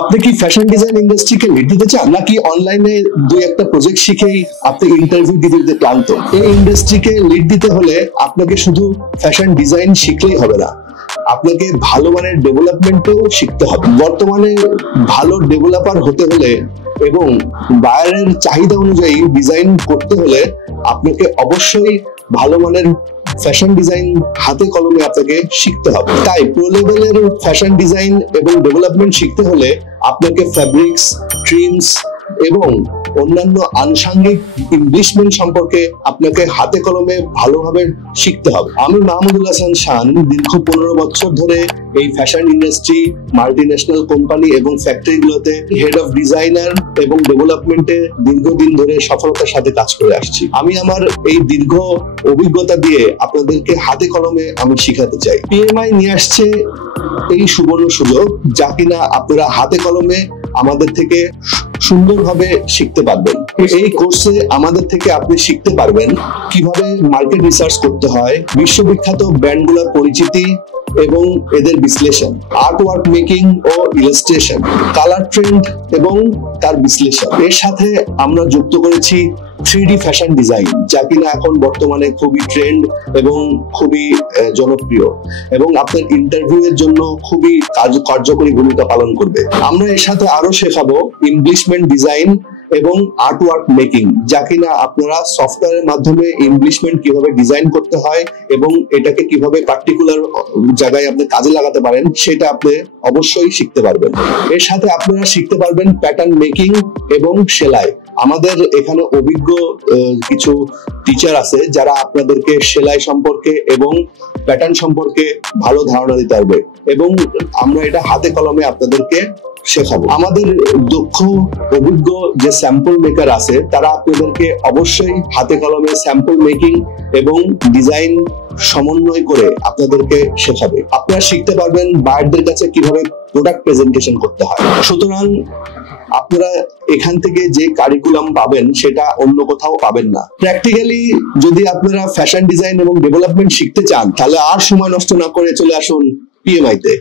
আপনি কি fashion design ইন্ডাস্ট্রিকে lead দিতে চান, নাকি অনলাইনে দুই একটা প্রজেক্ট শিখেই আপনি ইন্টারভিউ দিতে দিতে ক্লান্ত? এই ইন্ডাস্ট্রিকে লিড দিতে হলে আপনাকে শুধু ফ্যাশন ডিজাইন শিখলেই হবে না, আপনাকে ভালো মানের ডেভেলপমেন্টও শিখতে হবে। বর্তমানে ভালো ডেভেলপার হতে হলে এবং বায়ারের চাহিদা অনুযায়ী ডিজাইন করতে হলে আপনাকে অবশ্যই ভালো মানের ফ্যাশন ডিজাইন হাতে কলমে আপনাকে শিখতে হবে। তাই প্রো লেভেলের ফ্যাশন ডিজাইন এবং ডেভেলপমেন্ট শিখতে হলে আপনাকে ফ্যাব্রিক্স, ট্রিমস এবং অন্যান্য আনুষঙ্গিক ইনভেস্টমেন্ট সম্পর্কে আপনাকে হাতে কলমে ভালোভাবে শিখতে হবে। আমি মাহমুদুল হাসান শান দীর্ঘ 15 বছর ধরে এই ফ্যাশন ইন্ডাস্ট্রি, মাল্টিন্যাশনাল কোম্পানি এবং ফ্যাক্টরিগুলোতে হেড অফ ডিজাইনার এবং ডেভেলপমেন্টে দীর্ঘদিন ধরে সফলতার সাথে কাজ করে আসছি। আমি আমার এই দীর্ঘ অভিজ্ঞতা দিয়ে আপনাদেরকে হাতে কলমে আমি শিখাতে চাই। পিএমআই নিয়ে আসছে এই সুবর্ণ সুযোগ, যা কিনা আপনারা হাতে কলমে আমাদের থেকে সুন্দরভাবে শিখতে পারবেন। এই কোর্সে আমাদের থেকে আপনি শিখতে পারবেন কিভাবে মার্কেট রিসার্চ করতে হয়, বিশ্ববিখ্যাত ব্র্যান্ডগুলোর পরিচিতি এবং এদের বিশ্লেষণ, আর্ট ওয়ার্ক মেকিং ও ইলাস্ট্রেশন, কালার ট্রেন্ড এবং তার বিশ্লেষণ। এর সাথে আমরা যুক্ত করেছি 3D ফ্যাশন ডিজাইন, যা কিনা এখন বর্তমানে খুবই ট্রেন্ড এবং খুবই জনপ্রিয় এবং আপনার ইন্টারভিউ এর জন্য খুবই কার্যকরী ভূমিকা পালন করবে। আমরা এর সাথে আরো শেখাবো ইমপ্লিশমেন্ট ডিজাইন এবং আর্ট ওয়ার্ক মেকিং, যা কিনা আপনারা সফটওয়্যারের মাধ্যমে ইমপ্লিশমেন্ট কিভাবে ডিজাইন করতে হয় এবং এটাকে কিভাবে পার্টিকুলার জায়গায় আপনি কাজে লাগাতে পারেন সেটা আপনি অবশ্যই শিখতে পারবেন। এর সাথে আপনারা শিখতে পারবেন প্যাটার্ন মেকিং এবং সেলাই। আমাদের এখানে অভিজ্ঞ কিছু টিচার আছে যারা আপনাদেরকে সেলাই সম্পর্কে এবং প্যাটার্ন সম্পর্কে ভালো ধারণা দিতে পারবে এবং আমরা এটা হাতে কলমে আপনাদেরকে শেখাবো। আমাদের দক্ষ অভিজ্ঞ যে স্যাম্পল মেকার আছে তারা আপনাদেরকে অবশ্যই হাতে কলমে স্যাম্পল মেকিং এবং ডিজাইন সমন্বয় করে আপনাদেরকে শেখাবে। আপনারা শিখতে পারবেন বায়ারদের কাছে কিভাবে প্রোডাক্ট প্রেজেন্টেশন করতে হয়। সুতরাং আপনারা এখান থেকে যে কারিকুলাম পাবেন সেটা অন্য কোথাও পাবেন না। প্র্যাকটিক্যালি যদি আপনারা ফ্যাশন ডিজাইন এবং ডেভেলপমেন্ট শিখতে চান তাহলে আর সময় নষ্ট না করে চলে আসুন পিএমআই তে।